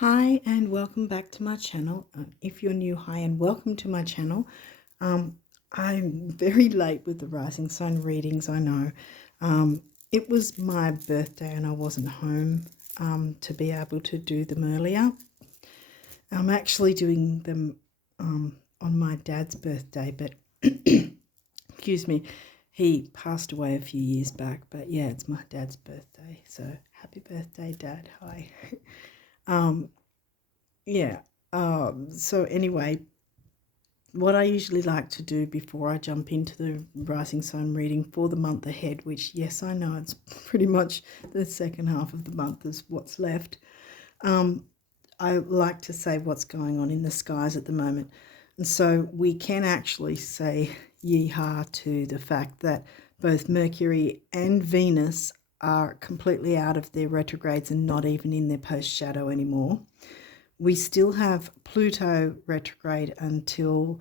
Hi and welcome back to my channel. If you're new, hi and welcome to my channel. I'm very late with the rising sign readings, I know. It was my birthday and I wasn't home to be able to do them earlier. I'm actually doing them on my dad's birthday, but excuse me, he passed away a few years back. But yeah, it's my dad's birthday, so happy birthday, Dad. Hi. Yeah. So anyway, what I usually like to do before I jump into the rising sign reading for the month ahead, which, yes, I know it's pretty much the second half of the month is what's left. I like to say what's going on in the skies at the moment. And so we can actually say yeehaw to the fact that both Mercury and Venus are completely out of their retrogrades and not even in their post shadow anymore. We still have Pluto retrograde until,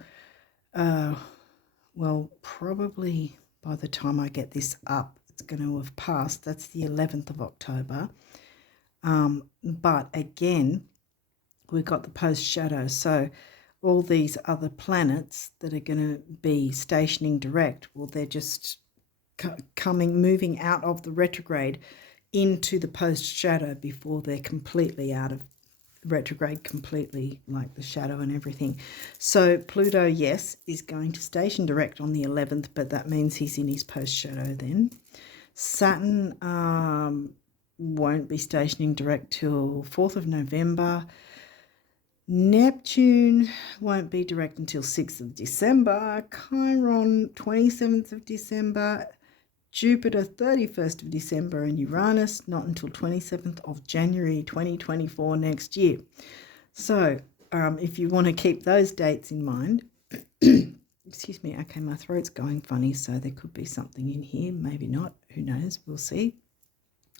well, probably by the time I get this up, it's going to have passed. That's the 11th of October. But again, we've got the post shadow. So all these other planets that are going to be stationing direct, well, they're just moving out of the retrograde into the post shadow before they're completely out of retrograde, completely, like the shadow and everything. So Pluto, yes, is going to station direct on the 11th, but that means he's in his post shadow then. Saturn won't be stationing direct till 4th of November. Neptune won't be direct until 6th of December. Chiron, 27th of December. Jupiter, 31st of December, and Uranus not until 27th of January 2024 next year. So if you want to keep those dates in mind, excuse me, okay, my throat's going funny, so there could be something in here, maybe not, who knows, we'll see.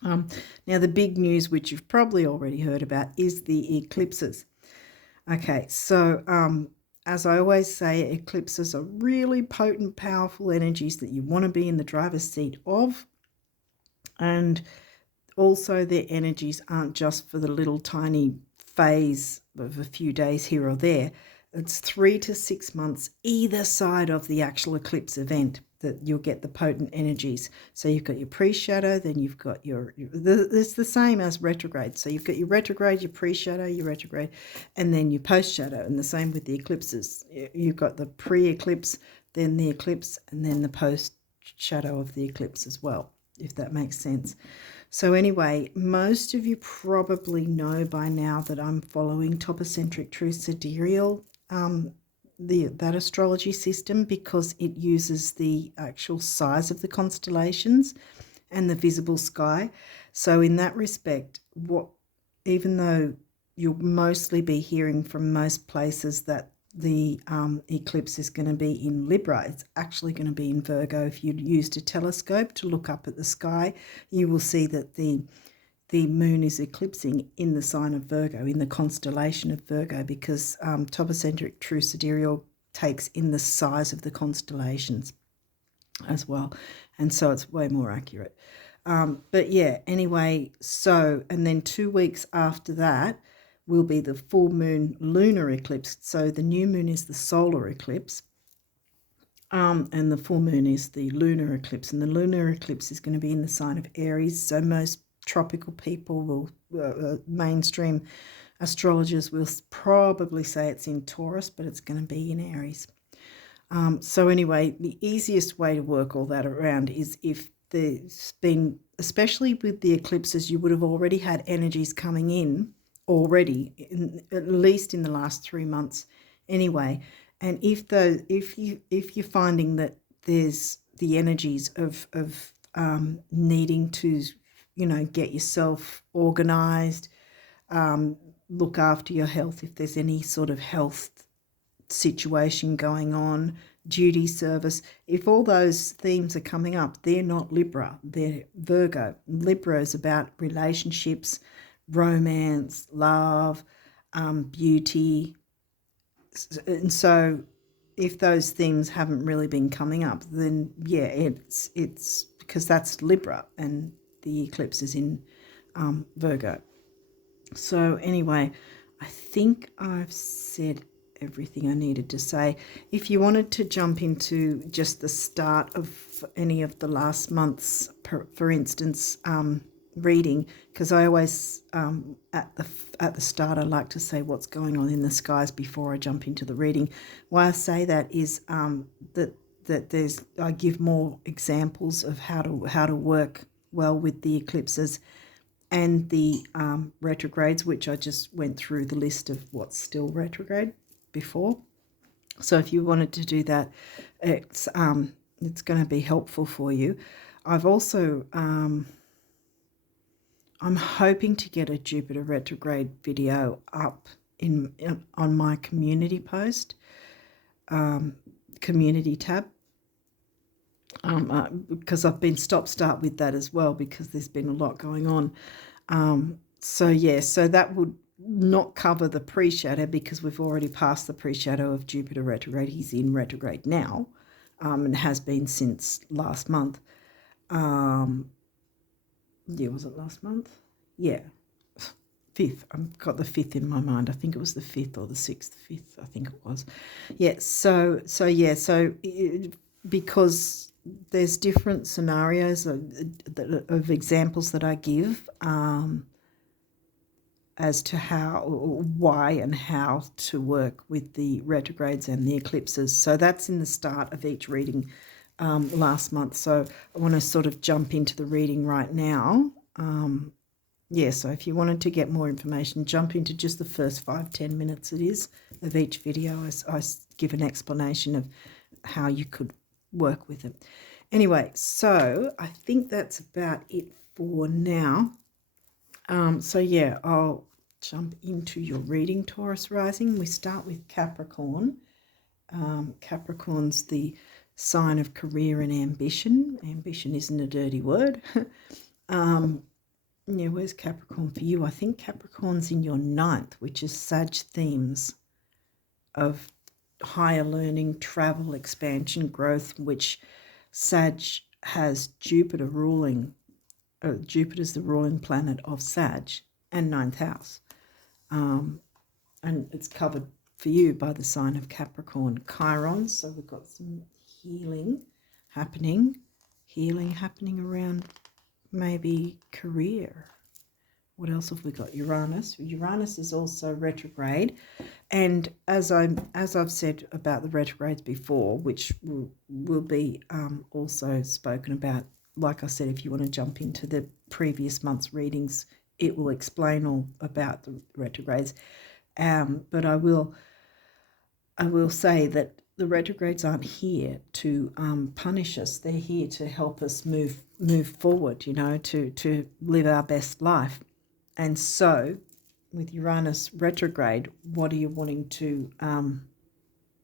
Now the big news, which you've probably already heard about, is the eclipses. Okay, so as I always say, eclipses are really potent, powerful energies that you want to be in the driver's seat of. And also their energies aren't just for the little tiny phase of a few days here or there. It's 3 to 6 months either side of the actual eclipse event that you'll get the potent energies. So you've got your pre-shadow, then you've got it's the same as retrograde. So you've got your retrograde, your pre-shadow, your retrograde, and then your post-shadow. And the same with the eclipses. You've got the pre-eclipse, then the eclipse, and then the post-shadow of the eclipse as well, if that makes sense. So anyway, most of you probably know by now that I'm following topocentric true sidereal, that astrology system, because it uses the actual size of the constellations and the visible sky. So in that respect, even though you'll mostly be hearing from most places that the eclipse is going to be in Libra, it's actually going to be in Virgo. If you used a telescope to look up at the sky, you will see that the moon is eclipsing in the sign of Virgo, in the constellation of Virgo, because topocentric true sidereal takes in the size of the constellations as well, and so it's way more accurate. But yeah, anyway, so, and then 2 weeks after that will be the full moon lunar eclipse. So the new moon is the solar eclipse, and the full moon is the lunar eclipse, and the lunar eclipse is going to be in the sign of Aries. So most tropical people will, mainstream astrologers will probably say it's in Taurus, but it's going to be in Aries. So anyway, the easiest way to work all that around is if there's been, especially with the eclipses, you would have already had energies coming in already, at least in the last 3 months anyway. And if you're finding that there's the energies of needing to, get yourself organized, look after your health, if there's any sort of health situation going on, duty service, if all those themes are coming up, they're not Libra, they're Virgo. Libra is about relationships, romance, love, beauty. And so if those themes haven't really been coming up, then yeah, it's because that's Libra and the eclipse is in Virgo. So anyway, I think I've said everything I needed to say. If you wanted to jump into just the start of any of the last months, for instance, reading, because I always at the start I like to say what's going on in the skies before I jump into the reading. Why I say that is that I give more examples of how to work well with the eclipses and the retrogrades, which I just went through the list of what's still retrograde before. So if you wanted to do that, it's going to be helpful for you. I've also I'm hoping to get a Jupiter retrograde video up on my community post, community tab, because I've been stop-start with that as well because there's been a lot going on. So that would not cover the pre-shadow because we've already passed the pre-shadow of Jupiter retrograde. He's in retrograde now, and has been since last month. Was it last month? Yeah. 5th. I've got the 5th in my mind. I think it was the 5th or the 6th. 5th, I think it was. Yeah, so because there's different scenarios of examples that I give as to why and how to work with the retrogrades and the eclipses. So that's in the start of each reading last month. So I want to sort of jump into the reading right now. So if you wanted to get more information, jump into just the first 5-10 minutes it is of each video. I give an explanation of how you could work with it. Anyway, so I think that's about it for now. I'll jump into your reading, Taurus rising. We start with Capricorn. Capricorn's the sign of career and ambition. Ambition isn't a dirty word. Where's Capricorn for you? I think Capricorn's in your 9th, which is Sag themes of higher learning, travel, expansion, growth, which Sag has Jupiter ruling. Jupiter's the ruling planet of Sag and 9th house. And it's covered for you by the sign of Capricorn. Chiron, so we've got some healing happening around maybe career. What else have we got? Uranus. Uranus is also retrograde, and as I've said about the retrogrades before, which will be also spoken about. Like I said, if you want to jump into the previous month's readings, it will explain all about the retrogrades. But I will say that the retrogrades aren't here to punish us. They're here to help us move forward, to live our best life. And so with Uranus retrograde, what are you wanting to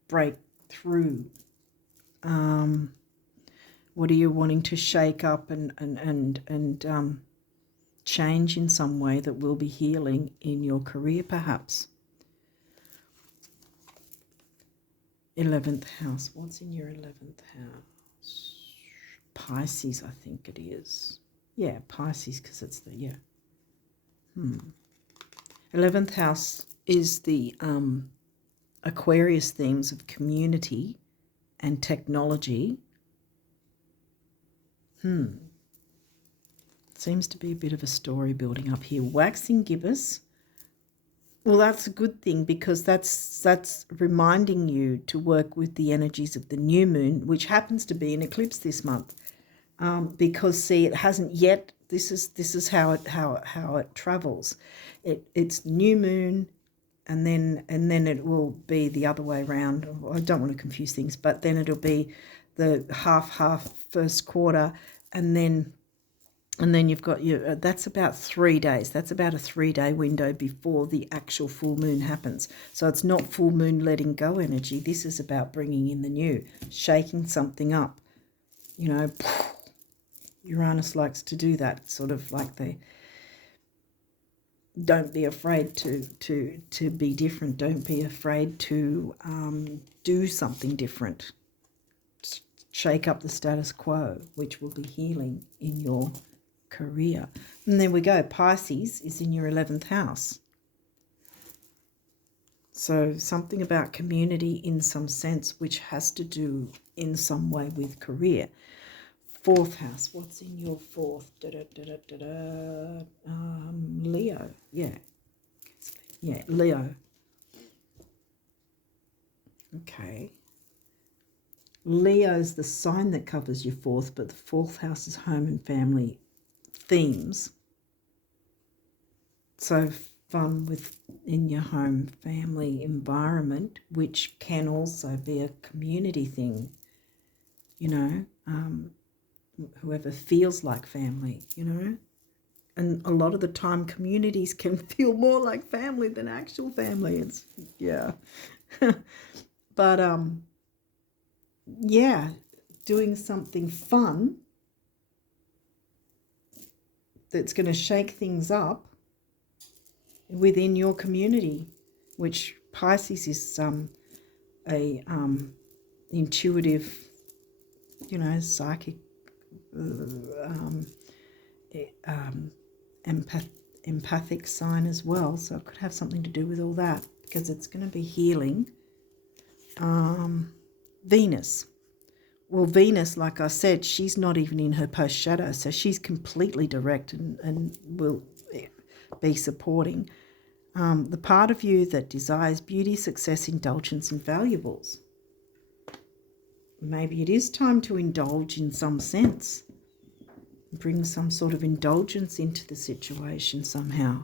break through? What are you wanting to shake up and change in some way that will be healing in your career, perhaps? 11th house. What's in your 11th house? Pisces, I think it is. Yeah, Pisces, because it's the, 11th house is the Aquarius themes of community and technology. Seems to be a bit of a story building up here. Waxing gibbous. Well, that's a good thing because that's reminding you to work with the energies of the new moon, which happens to be an eclipse this month. Because see, it hasn't yet. This is how it travels. It's new moon, and then it will be the other way around. I don't want to confuse things, but then it'll be the half first quarter, and then you've got your. That's about 3 days. That's about a 3-day window before the actual full moon happens. So it's not full moon letting go energy. This is about bringing in the new, shaking something up. Uranus likes to do that, sort of like don't be afraid to be different. Don't be afraid to do something different. Shake up the status quo, which will be healing in your career. And there we go. Pisces is in your 11th house. So something about community in some sense, which has to do in some way with career. 4th house. What's in your 4th? Leo. Yeah. Yeah, Leo. Okay. Leo's the sign that covers your 4th, but the 4th house is home and family themes. So fun in your home family environment, which can also be a community thing, you know, whoever feels like family, you know. And a lot of the time communities can feel more like family than actual family. It's, yeah. But, yeah, doing something fun that's going to shake things up within your community, which Pisces is a intuitive, you know, psychic, empathic sign as well. So it could have something to do with all that, because it's going to be healing. Venus. Well, Venus, like I said, she's not even in her post shadow, so she's completely direct and will be supporting the part of you that desires beauty, success, indulgence, and valuables. Maybe it is time to indulge in some sense, bring some sort of indulgence into the situation somehow.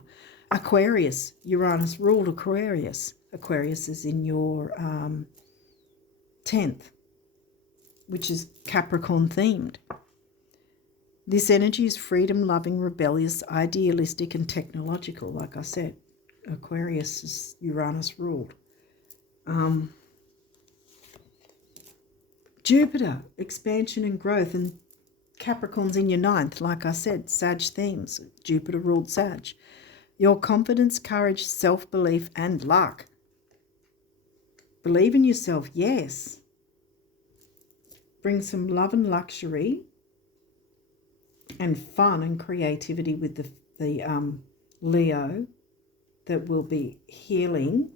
Aquarius, Uranus ruled Aquarius. Aquarius is in your 10th, which is Capricorn themed. This energy is freedom-loving, rebellious, idealistic, and technological. Like I said, Aquarius is Uranus ruled. Jupiter, expansion and growth, and Capricorn's in your 9th. Like I said, Sag themes. Jupiter ruled Sag. Your confidence, courage, self-belief, and luck. Believe in yourself, yes. Bring some love and luxury and fun and creativity with the Leo that will be healing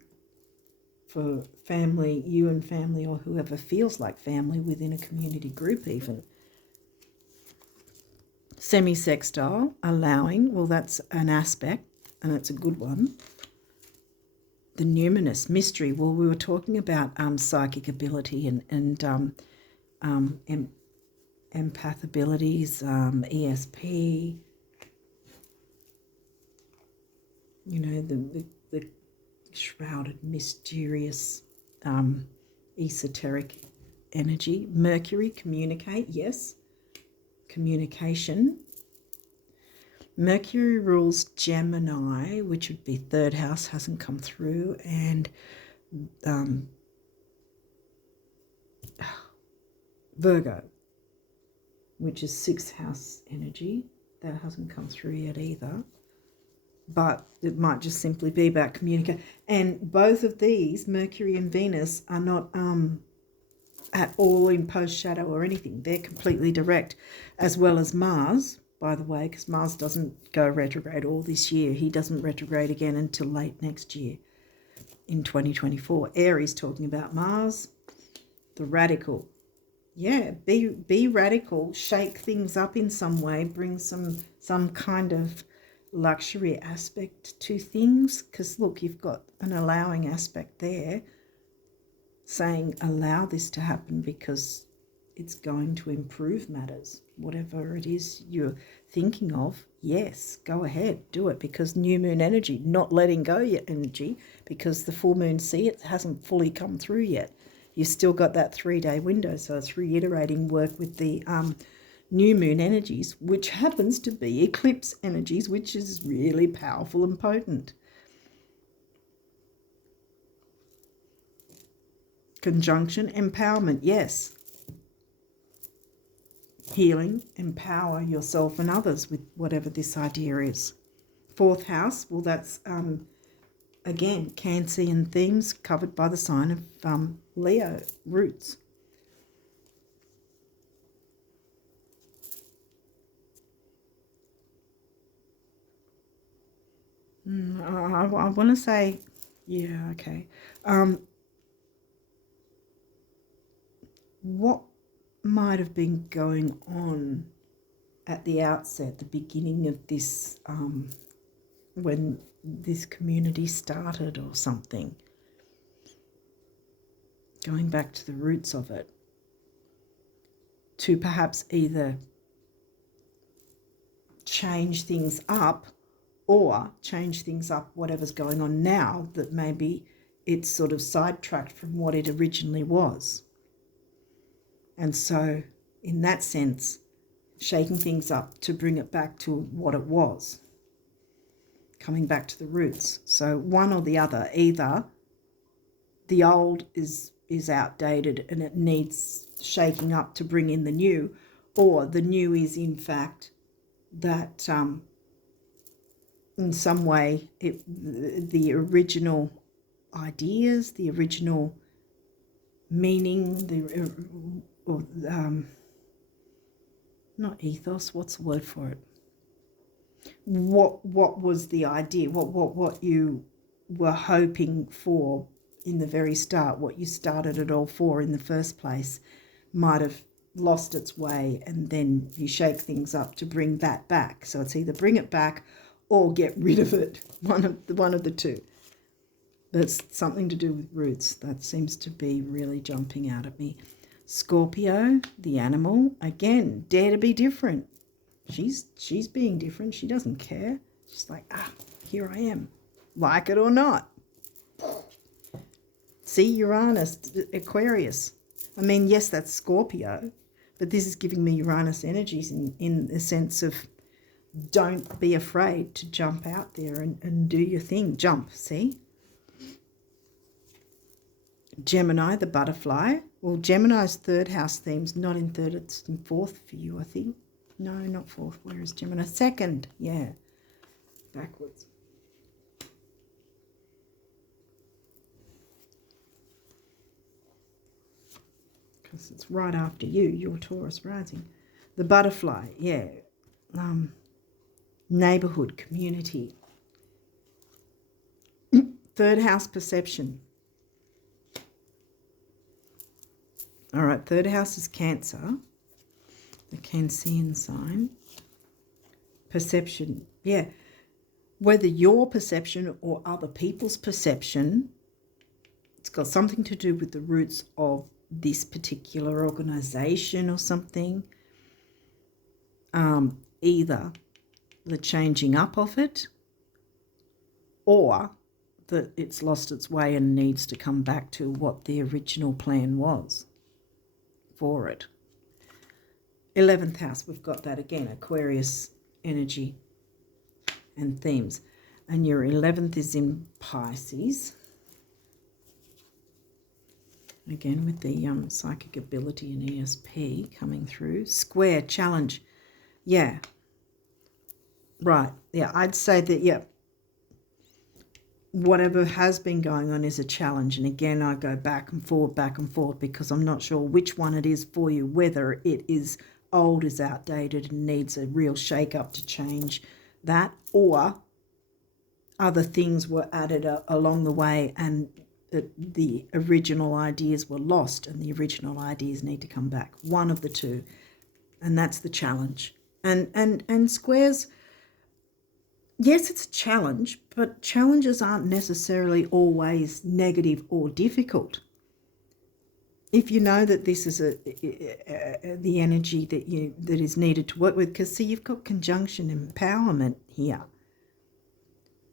for family, you and family, or whoever feels like family within a community group even. Semi-sextile, allowing, well, that's an aspect, and it's a good one. The numinous, mystery, well, we were talking about psychic ability and empath abilities, ESP, you know, the shrouded, mysterious, esoteric energy. Mercury, communicate, yes, communication. Mercury rules Gemini, which would be 3rd house, hasn't come through, and Virgo, which is 6th house energy. That hasn't come through yet either. But it might just simply be about communication. And both of these, Mercury and Venus, are not at all in post shadow or anything. They're completely direct, as well as Mars, by the way, because Mars doesn't go retrograde all this year. He doesn't retrograde again until late next year in 2024. Aries, talking about Mars, the radical. Yeah, be radical, shake things up in some way, bring some kind of luxury aspect to things, because look, you've got an allowing aspect there, saying allow this to happen because it's going to improve matters. Whatever it is you're thinking of, yes, go ahead, do it, because new moon energy, not letting go your energy, because the full moon, see, it hasn't fully come through yet. You've still got that 3-day window, so it's reiterating work with the new moon energies, which happens to be eclipse energies, which is really powerful and potent. Conjunction, empowerment, yes. Healing, empower yourself and others with whatever this idea is. 4th house, well, that's, again, Cancerian themes covered by the sign of Leo, roots. I want to say, yeah, okay. What might have been going on at the outset, the beginning of this, when this community started or something, going back to the roots of it, to perhaps either change things up or change things up whatever's going on now, that maybe it's sort of sidetracked from what it originally was. And so in that sense, shaking things up to bring it back to what it was, coming back to the roots. So one or the other, either the old is outdated and it needs shaking up to bring in the new, or the new is in fact that in some way the original ideas, the original meaning, not ethos, what's the word for it? What was the idea? What you were hoping for in the very start, what you started it all for in the first place, might have lost its way, and then you shake things up to bring that back. So it's either bring it back or get rid of it, one of the two. That's something to do with roots. That seems to be really jumping out at me. Scorpio, the animal, again, dare to be different. She's being different. She doesn't care. She's like, here I am, like it or not. See, Uranus, Aquarius. I mean, yes, that's Scorpio, but this is giving me Uranus energies in the sense of don't be afraid to jump out there and do your thing. Jump, see? Gemini, the butterfly. Well, Gemini's third house theme's not in third, it's in fourth for you, I think. No, not fourth. Where is Gemini? Second, yeah. Backwards. Because it's right after you, your Taurus rising. The butterfly, yeah. Neighborhood, community. Third house, perception. All right, third house is Cancer, the Cancerian sign. Perception, yeah. Whether your perception or other people's perception, it's got something to do with the roots of this particular organization or something. Either the changing up of it, or that it's lost its way and needs to come back to what the original plan was for it. 11th house, we've got that again, Aquarius energy and themes. And your 11th is in Pisces. Again, with the psychic ability and ESP coming through. Square, challenge. Yeah. Right. Yeah, I'd say that, yeah, whatever has been going on is a challenge. And again, I go back and forth because I'm not sure which one it is for you, whether it is old, is outdated and needs a real shake-up to change that, or other things were added along the way and the original ideas were lost and the original ideas need to come back. One of the two. And that's the challenge. And squares, yes, it's a challenge, but challenges aren't necessarily always negative or difficult. If you know that this is the energy that is needed to work with, because see, you've got conjunction empowerment here.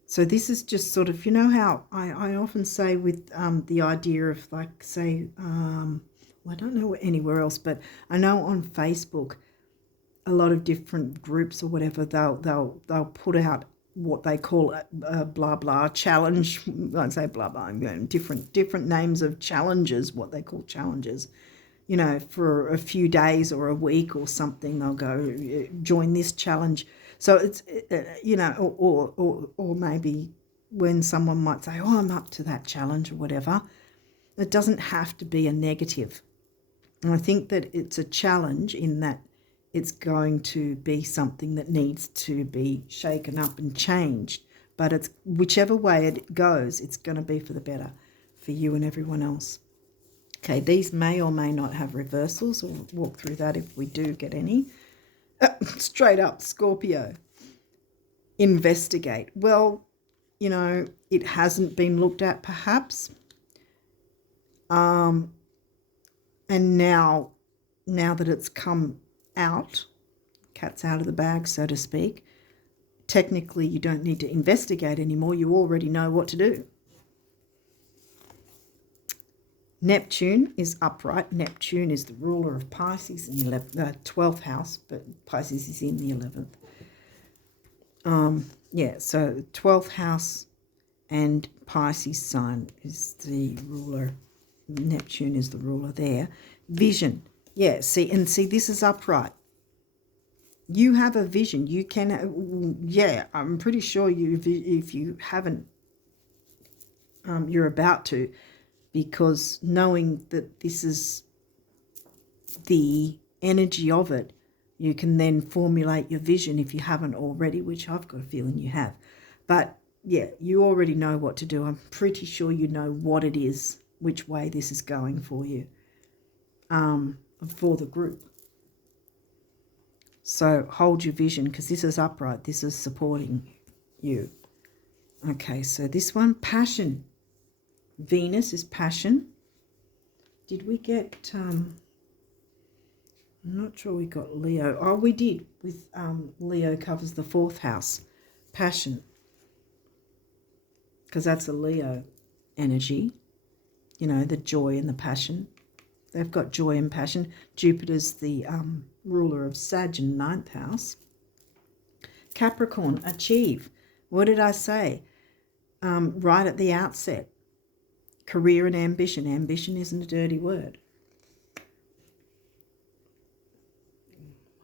So this is just sort of, you know how I often say with the idea of, like, say, well, I don't know anywhere else, but I know on Facebook, a lot of different groups or whatever, they'll put out what they call a blah blah challenge. I won't say blah blah. I'm going different names of challenges, what they call challenges. You know, for a few days or a week or something, they'll go join this challenge. So it's you know, or maybe when someone might say, "Oh, I'm up to that challenge" or whatever. It doesn't have to be a negative. And I think that it's a challenge in that it's going to be something that needs to be shaken up and changed, But it's whichever way it goes, it's going to be for the better for you and everyone else. Okay, these may or may not have reversals. We'll walk through that if we do get any. Straight up, Scorpio. Investigate. Well, you know, it hasn't been looked at perhaps. And now that it's come out, cat's out of the bag, so to speak, technically you don't need to investigate anymore. You already know what to do. Neptune is upright. Neptune is the ruler of Pisces in the 12th house, but Pisces is in the 11th. Yeah, so 12th house and Pisces sign is the ruler. Neptune is the ruler there. Vision. Yeah, see, this is upright. You have a vision. You can, yeah, I'm pretty sure if you haven't, you're about to, because knowing that this is the energy of it, you can then formulate your vision if you haven't already, which I've got a feeling you have. But yeah, you already know what to do. I'm pretty sure you know what it is, which way this is going for you, for the group. So hold your vision, because this is upright. This is supporting you. Okay, so this one, passion. Venus is passion. Did we get, I'm not sure we got Leo. Oh, we did, with Leo covers the 4th house, passion. Because that's a Leo energy, you know, the joy and the passion. They've got joy and passion. Jupiter's the ruler of Sag in 9th house. Capricorn, achieve. What did I say? Right at the outset. Career and ambition. Ambition isn't a dirty word.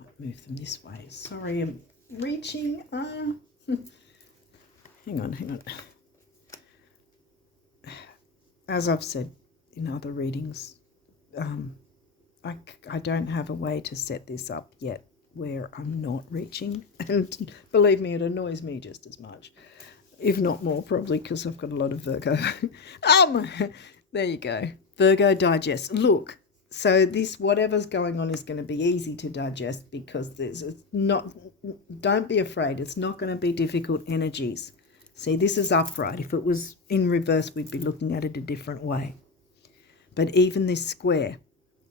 Might move them this way. Sorry, I'm reaching. Hang on. As I've said in other readings, I don't have a way to set this up yet where I'm not reaching. And believe me, it annoys me just as much, if not more, probably because I've got a lot of Virgo. There you go. Virgo digest. Look, so this, whatever's going on is going to be easy to digest, because don't be afraid. It's not going to be difficult energies. See, this is upright. If it was in reverse, we'd be looking at it a different way. But even this square,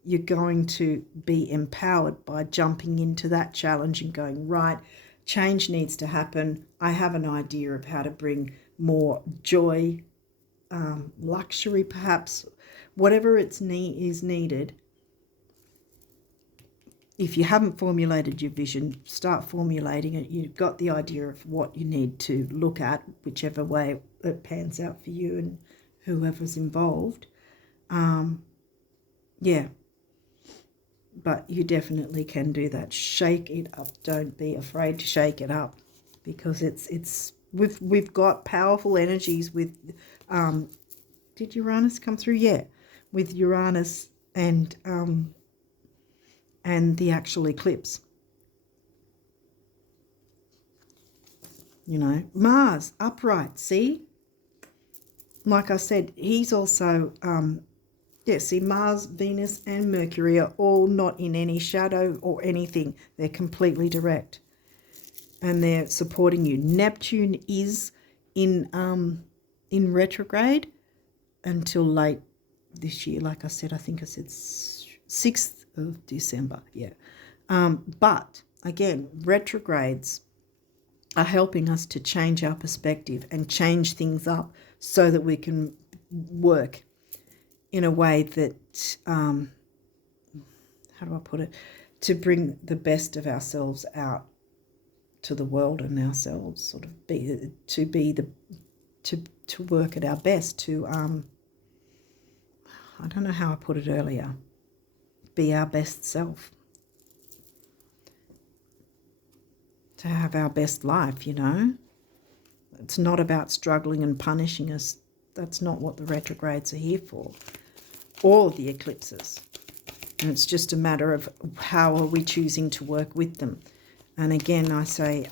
you're going to be empowered by jumping into that challenge and going, right, change needs to happen. I have an idea of how to bring more joy, luxury perhaps, whatever is needed. If you haven't formulated your vision, start formulating it. You've got the idea of what you need to look at, whichever way it pans out for you and whoever's involved. Yeah, but you definitely can do that. Shake it up. Don't be afraid to shake it up, because we've got powerful energies with. Did Uranus come through? Yeah, with Uranus and the actual eclipse. You know, Mars upright. See, like I said, he's also see, Mars, Venus and Mercury are all not in any shadow or anything. They're completely direct, and they're supporting you. Neptune is in retrograde until late this year. Like I said, I think I said 6th of December. Yeah. But again, retrogrades are helping us to change our perspective and change things up so that we can work in a way that, how do I put it, to bring the best of ourselves out to the world and ourselves, sort of to work at our best, to, I don't know how I put it earlier, be our best self, to have our best life, you know. It's not about struggling and punishing us. That's not what the retrogrades are here for, or the eclipses. And it's just a matter of how are we choosing to work with them. And again, I say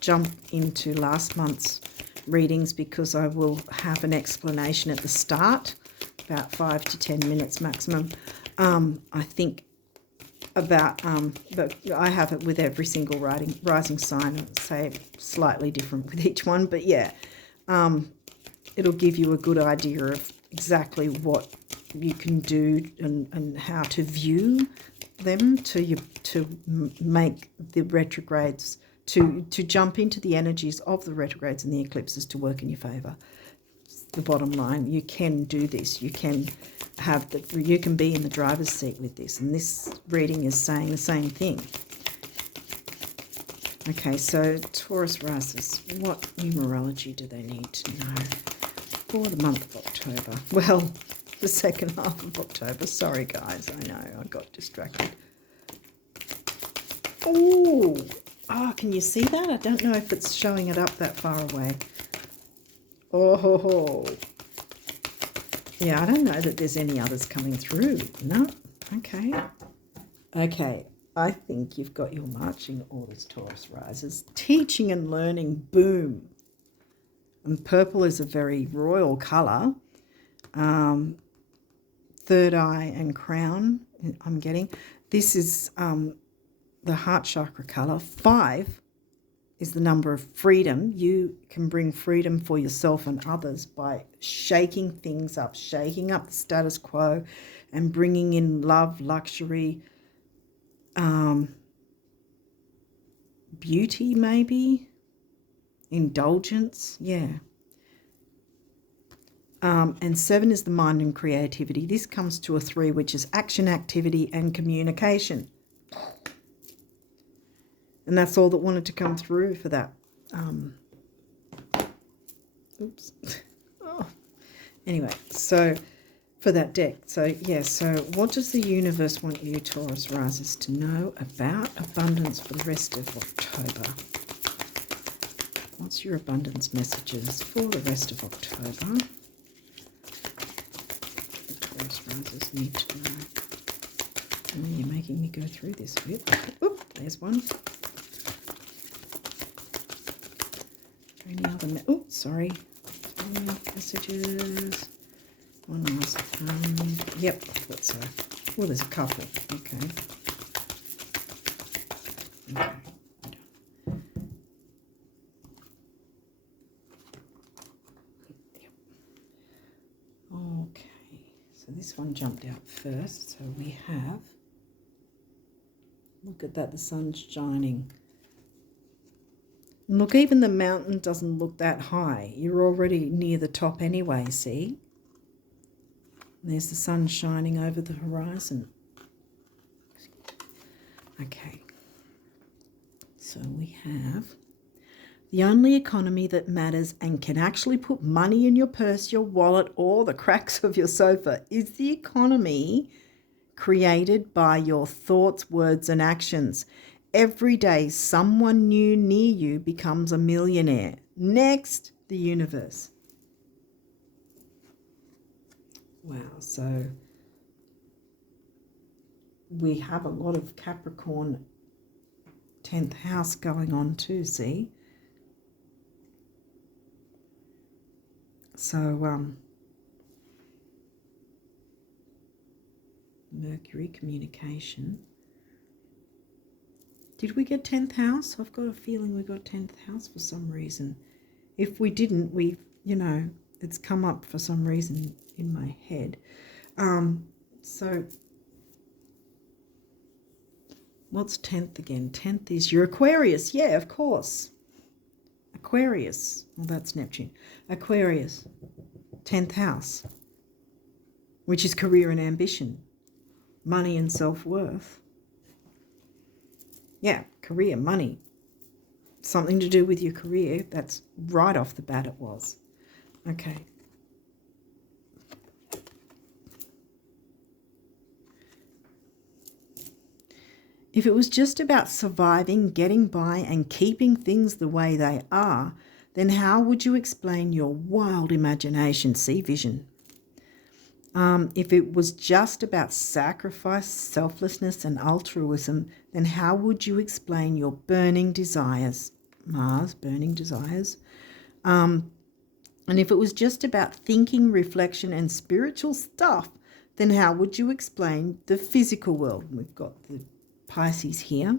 jump into last month's readings because I will have an explanation at the start, about 5 to 10 minutes maximum. I think about, but I have it with every single rising sign. I'd say slightly different with each one, but yeah, it'll give you a good idea of exactly what you can do and how to view them to make the retrogrades, to jump into the energies of the retrogrades and the eclipses to work in your favour. The bottom line, you can do this. You can you can be in the driver's seat with this, and this reading is saying the same thing. Okay, so Taurus risers, what numerology do they need to know for the month of October? Well, the second half of October. Sorry, guys, I know I got distracted. Oh, can you see that? I don't know if it's showing it up that far away. Oh, yeah, I don't know that there's any others coming through. No, okay. Okay, I think you've got your marching orders, Taurus risers. Teaching and learning, boom. And purple is a very royal colour. Third eye and crown, I'm getting. This is the heart chakra colour. 5 is the number of freedom. You can bring freedom for yourself and others by shaking things up, shaking up the status quo and bringing in love, luxury, beauty maybe, indulgence, yeah. And 7 is the mind and creativity. This comes to a 3, which is action, activity, and communication. And that's all that wanted to come through for that. Oops. Oh. Anyway, so for that deck. So, yeah, so what does the universe want you, Taurus risers, to know about abundance for the rest of October? What's your abundance messages for the rest of October? The Taurus risers need to know. Oh, you're making me go through this a bit. Oop, there's one. Any other? Sorry. Messages. One last one. Yep, I thought so. Oh, there's a couple. Okay. Okay. Yep. Okay. So this one jumped out first. So we have. Look at that. The sun's shining. Look, even the mountain doesn't look that high. You're already near the top anyway, see? And there's the sun shining over the horizon. Okay. So we have the only economy that matters and can actually put money in your purse, your wallet, or the cracks of your sofa is the economy created by your thoughts, words, and actions. Every day, someone new near you becomes a millionaire. Next, the universe. Wow, so we have a lot of Capricorn 10th house going on too, see? So, Mercury, communication. Did we get 10th house? I've got a feeling we got 10th house for some reason. If we didn't, it's come up for some reason in my head. So what's 10th again? 10th is your Aquarius. Yeah, of course. Aquarius. Well, that's Neptune. Aquarius. 10th house, which is career and ambition, money and self-worth. Yeah, career, money, something to do with your career. That's right off the bat it was. Okay. If it was just about surviving, getting by, and keeping things the way they are, then how would you explain your wild imagination? See, vision. If it was just about sacrifice, selflessness, and altruism, then how would you explain your burning desires? Mars, burning desires. And if it was just about thinking, reflection, and spiritual stuff, then how would you explain the physical world? We've got the Pisces here.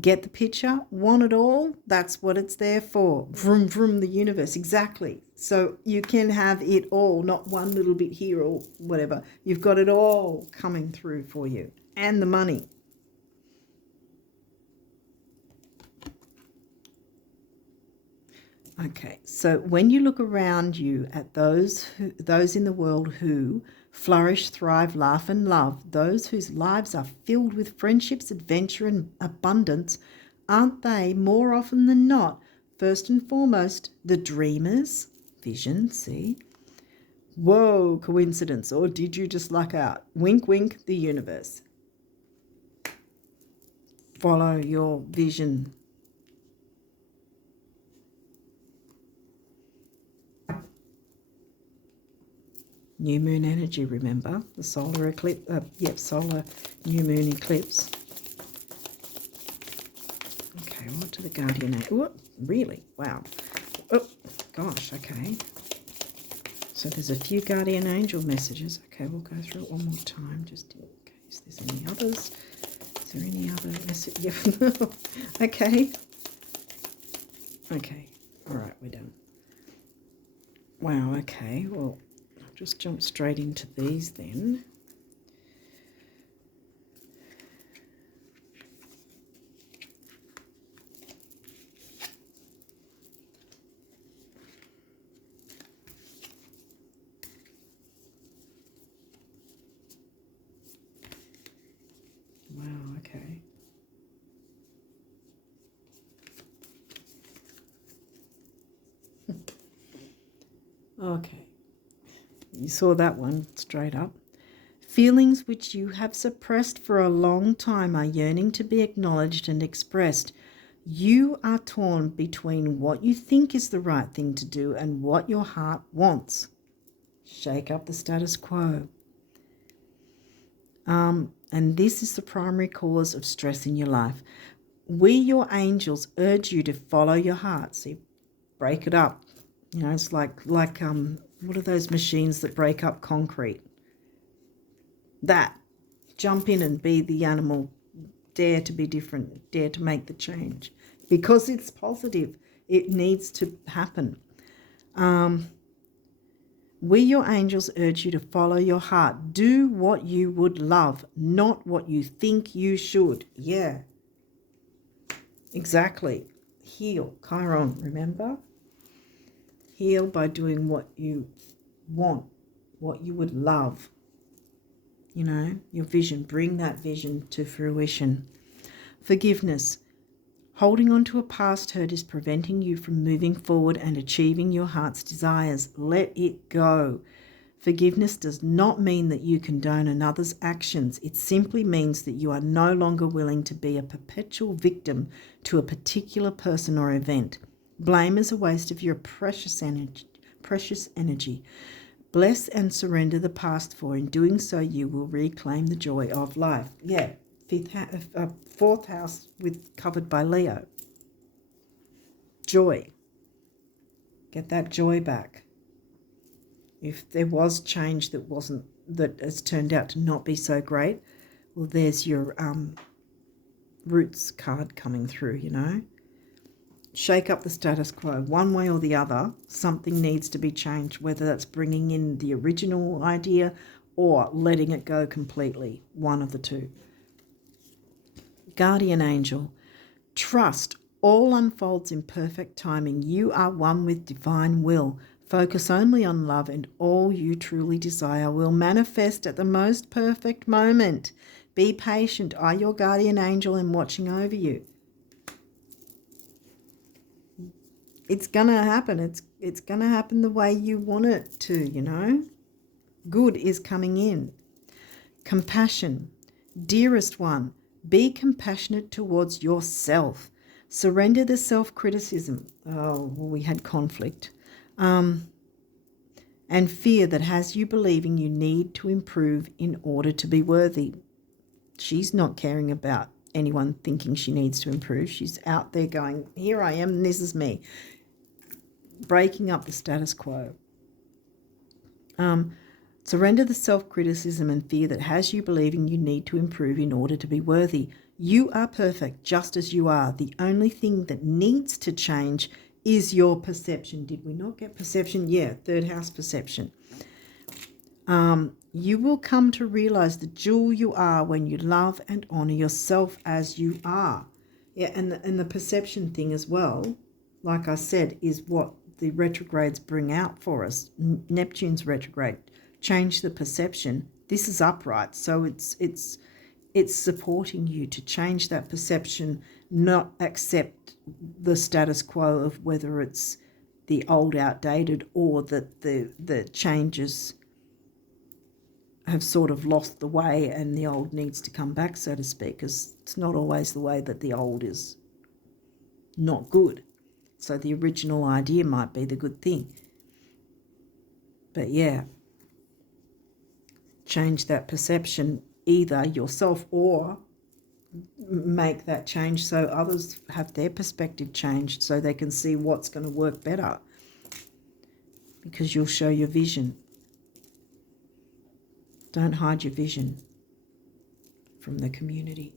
Get the picture? Want it all? That's what it's there for. Vroom, vroom, the universe. Exactly. So you can have it all, not one little bit here or whatever. You've got it all coming through for you. And the money. Okay, so when you look around you at those in the world who flourish, thrive, laugh, and love, those whose lives are filled with friendships, adventure, and abundance, aren't they more often than not, first and foremost, the dreamers? Vision, see? Whoa, coincidence, or did you just luck out? Wink, wink, the universe. Follow your vision. New moon energy, remember? The solar eclipse, solar new moon eclipse. Okay, on to the guardian angel. Oh, really? Wow. Oh, gosh, okay. So there's a few guardian angel messages. Okay, we'll go through it one more time, just in case there's any others. Is there any other message? Yeah. Okay. Okay, all right, we're done. Wow, okay, well, just jump straight into these then. Wow, okay. Okay. You saw that one straight up. Feelings which you have suppressed for a long time are yearning to be acknowledged and expressed. You are torn between what you think is the right thing to do and what your heart wants. Shake up the status quo. And this is the primary cause of stress in your life. We, your angels, urge you to follow your heart. See, break it up. You know, it's like what are those machines that break up concrete? That. Jump in and be the animal. Dare to be different. Dare to make the change. Because it's positive. It needs to happen. We, your angels, urge you to follow your heart. Do what you would love, not what you think you should. Yeah. Exactly. Heal. Chiron, remember? Heal by doing what you want, what you would love. You know, your vision. Bring that vision to fruition. Forgiveness. Holding on to a past hurt is preventing you from moving forward and achieving your heart's desires. Let it go. Forgiveness does not mean that you condone another's actions. It simply means that you are no longer willing to be a perpetual victim to a particular person or event. Blame is a waste of your precious energy. Bless and surrender the past, for in doing so you will reclaim the joy of life. Yeah, fourth house covered by Leo. Joy. Get that joy back. If there was change that has turned out to not be so great, well, there's your roots card coming through, you know. Shake up the status quo. One way or the other, something needs to be changed, whether that's bringing in the original idea or letting it go completely. One of the two. Guardian angel. Trust. All unfolds in perfect timing. You are one with divine will. Focus only on love, and all you truly desire will manifest at the most perfect moment. Be patient. I, your guardian angel, am watching over you. It's going to happen. It's going to happen the way you want it to, you know. Good is coming in. Compassion. Dearest one, be compassionate towards yourself. Surrender the self-criticism. Oh, well, we had conflict. And fear that has you believing you need to improve in order to be worthy. She's not caring about anyone thinking she needs to improve. She's out there going, here I am, and this is me. breaking up the status quo. Surrender the self-criticism and fear that has you believing you need to improve in order to be worthy. You are perfect just as you are. The only thing that needs to change is your perception. Did we not get perception? Yeah, third house perception. You will come to realize the jewel you are when you love and honor yourself as you are. Yeah, and the perception thing as well, like I said, is what the retrogrades bring out for us. Neptune's retrograde, change the perception. This is upright, so it's supporting you to change that perception, not accept the status quo of whether it's the old, outdated, or that the changes have sort of lost the way and the old needs to come back, so to speak, because it's not always the way that the old is not good. So the original idea might be the good thing. But yeah, change that perception, either yourself or make that change so others have their perspective changed so they can see what's going to work better, because you'll show your vision. Don't hide your vision from the community.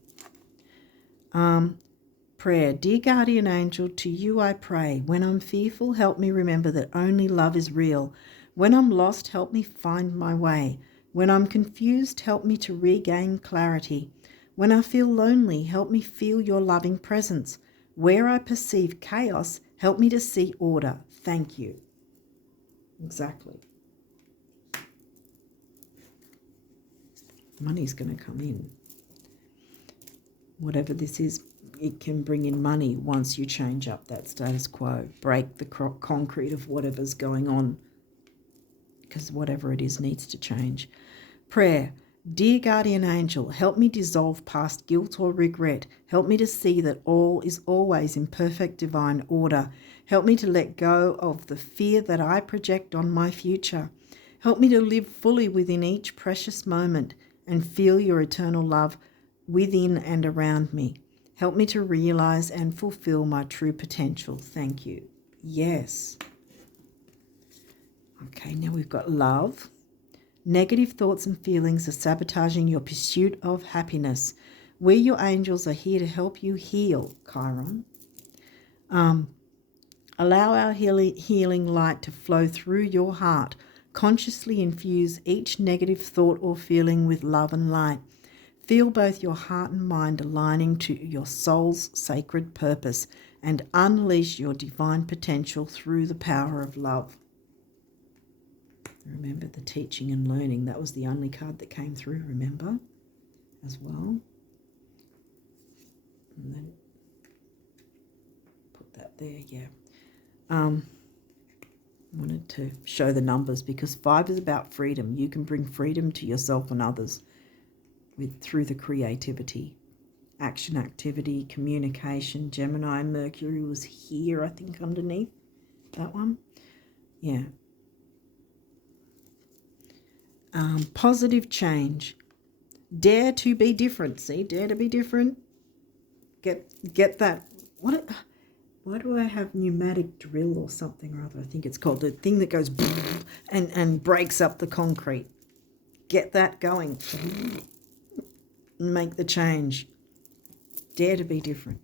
Prayer. Dear guardian angel, to you I pray. When I'm fearful, help me remember that only love is real. When I'm lost, help me find my way. When I'm confused, help me to regain clarity. When I feel lonely, help me feel your loving presence. Where I perceive chaos, help me to see order. Thank you. Exactly. Money's going to come in. Whatever this is, it can bring in money once you change up that status quo. Break the concrete of whatever's going on, because whatever it is needs to change. Prayer. Dear guardian angel, help me dissolve past guilt or regret. Help me to see that all is always in perfect divine order. Help me to let go of the fear that I project on my future. Help me to live fully within each precious moment and feel your eternal love within and around me. Help me to realize and fulfill my true potential. Thank you. Yes. Okay, now we've got love. Negative thoughts and feelings are sabotaging your pursuit of happiness. We, your angels, are here to help you heal, Chiron. Allow our healing light to flow through your heart. Consciously infuse each negative thought or feeling with love and light. Feel both your heart and mind aligning to your soul's sacred purpose and unleash your divine potential through the power of love. Remember the teaching and learning. That was the only card that came through, remember, as well. And then put that there, yeah. Wanted to show the numbers because 5 is about freedom. You can bring freedom to yourself and others through the creativity, action, activity, communication. Gemini, Mercury was here, I think, underneath that one. Yeah. Positive change. Dare to be different. See, dare to be different. Get that. Why do I have pneumatic drill or something or other? I think it's called the thing that goes and breaks up the concrete. Get that going. Make the change. Dare to be different.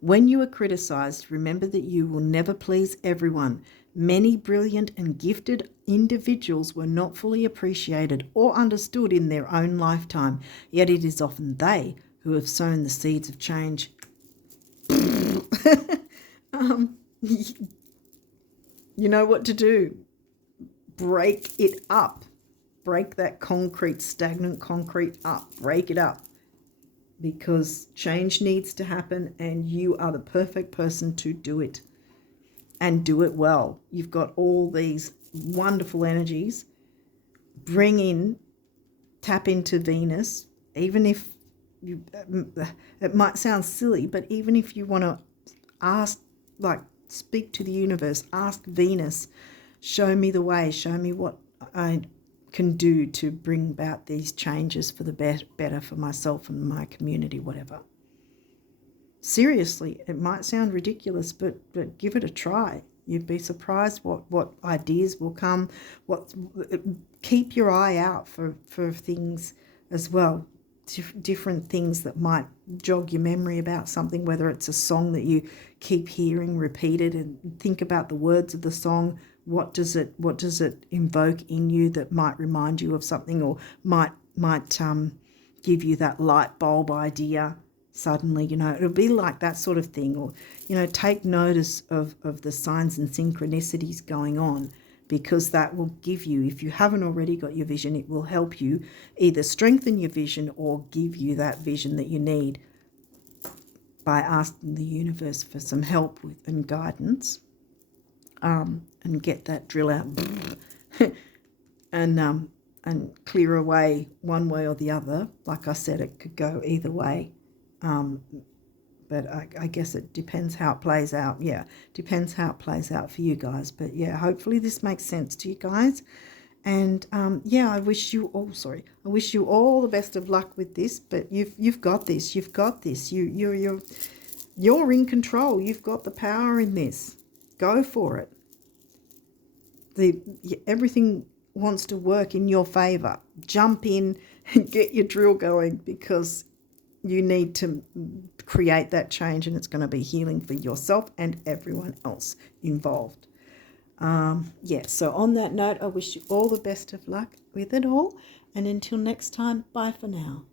When you are criticized, remember that you will never please everyone. Many brilliant and gifted individuals were not fully appreciated or understood in their own lifetime, yet it is often they who have sown the seeds of change. You know what to do. Break it up. Break that concrete, stagnant concrete up. Break it up. Because change needs to happen and you are the perfect person to do it. And do it well. You've got all these wonderful energies. Tap into Venus, even if it might sound silly, but even if you want to speak to the universe, ask Venus, show me the way, show me what I can do to bring about these changes for the better for myself and my community, whatever. Seriously, it might sound ridiculous, but give it a try. You'd be surprised what ideas will come. Keep your eye out for things as well, different things that might jog your memory about something, whether it's a song that you keep hearing repeated, and think about the words of the song. What does it invoke in you that might remind you of something, or might give you that light bulb idea suddenly? It'll be like that sort of thing. Or take notice of the signs and synchronicities going on, because that will give you, if you haven't already got your vision, it will help you either strengthen your vision or give you that vision that you need by asking the universe for some help with and guidance, and get that drill out and clear away one way or the other. Like I said, it could go either way. But I guess it depends how it plays out. Yeah, depends how it plays out for you guys. But yeah, hopefully this makes sense to you guys. And yeah, I wish you all the best of luck with this. But you've got this. You've got this. You're in control. You've got the power in this. Go for it. Everything wants to work in your favor. Jump in and get your drill going, because you need to create that change, and it's going to be healing for yourself and everyone else involved. Yeah, so on that note, I wish you all the best of luck with it all, and until next time, bye for now.